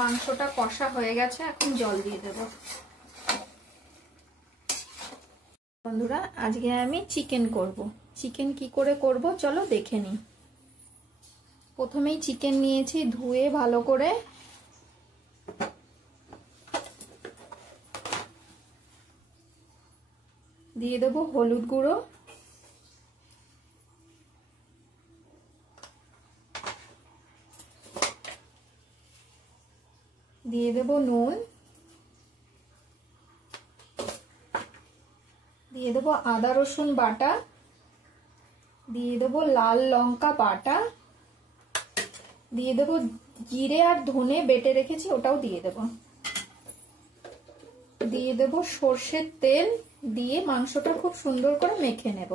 মাংসটা কষা হয়ে গেছে, এখন জল দিয়ে দেব। বন্ধুরা, আজকে আমি চিকেন করব। চিকেন কি করে করব চলো দেখে নিই। প্রথমেই চিকেন নিয়েছি, ধুয়ে ভালো করে দিয়ে দেব হলুদ গুঁড়ো, দিয়ে দেব নুন, দিয়ে দেব আদা রসুন বাটা, দিয়ে দেব লাল লঙ্কা বাটা, দিয়ে দেব জিরে আর ধনে বেটে রেখেছি ওটাও দিয়ে দেব, দিয়ে দেব সর্ষের তেল, দিয়ে মাংসটা খুব সুন্দর করে মেখে নেব।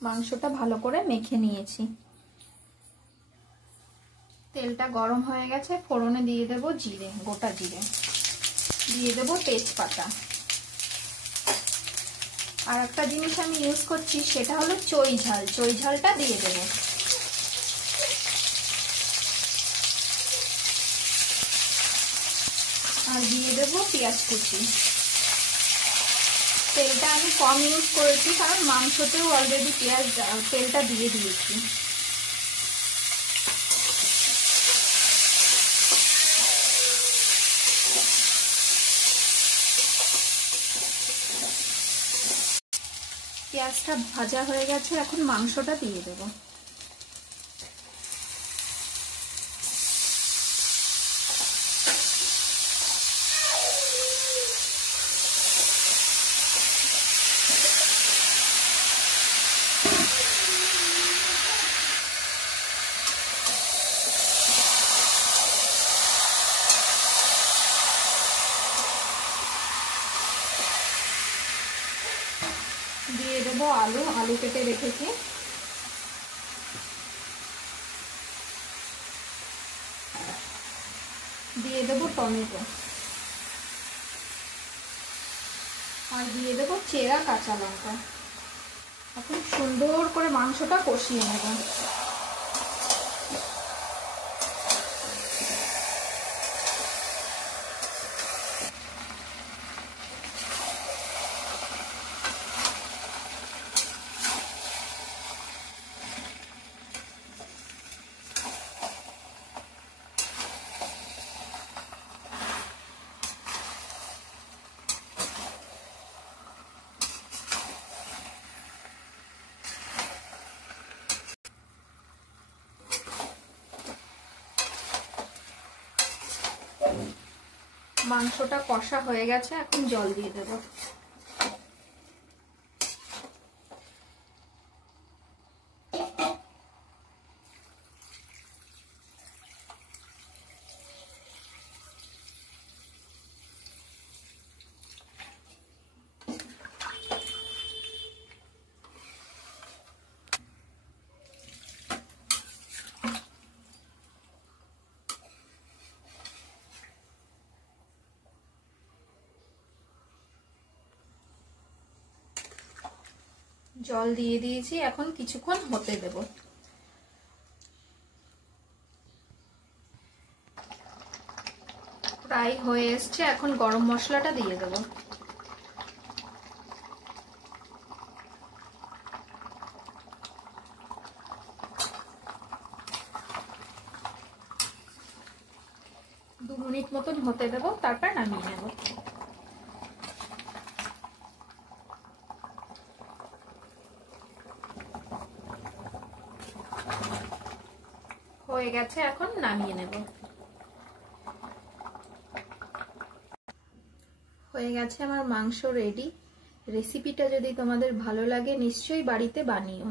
মাংসটা ভালো করে মেখে নিয়েছি। তেলটা গরম হয়ে গেছে, ফোড়নে দিয়ে দেব জিরে, গোটা জিরে, দিয়ে দেব তেজপাতা। আর একটা জিনিস আমি ইউজ করছি, সেটা হলো চই ঝাল, চই ঝালটা দিয়ে দেব। আর দিয়ে দেব পেঁয়াজ কুচি। তেলটা আমি কম ইউজ করেছি, কারণ মাংসতেও অলরেডি পেঁয়াজ তেলটা দিয়ে দিয়েছি। পেঁয়াজটা ভাজা হয়ে গেছে, এখন মাংসটা দিয়ে দেব। দিয়ে দেব আলু, আলু কেটে রেখেছি। দিয়ে দেব টমেটো, আর দিয়ে দেব চেরা কাঁচা লঙ্কা। এখন সুন্দর করে মাংসটা কষিয়ে নেব। মাংসটা কষা হয়ে গেছে, এখন জল দিয়ে দেব। জল দিয়ে দিয়েছি, এখন কিছুক্ষণ হতে দেব। প্রায় হয়ে এসছে, এখন গরম মশলাটা দিয়ে দেব। দু মিনিট মতন হতে দেব, তারপর নামিয়ে নেব। হয়ে গেছে, এখন নামিয়ে নেব। হয়ে গেছে আমার মাংস রেডি। রেসিপিটা যদি তোমাদের ভালো লাগে নিশ্চয়ই বাড়িতে বানিও।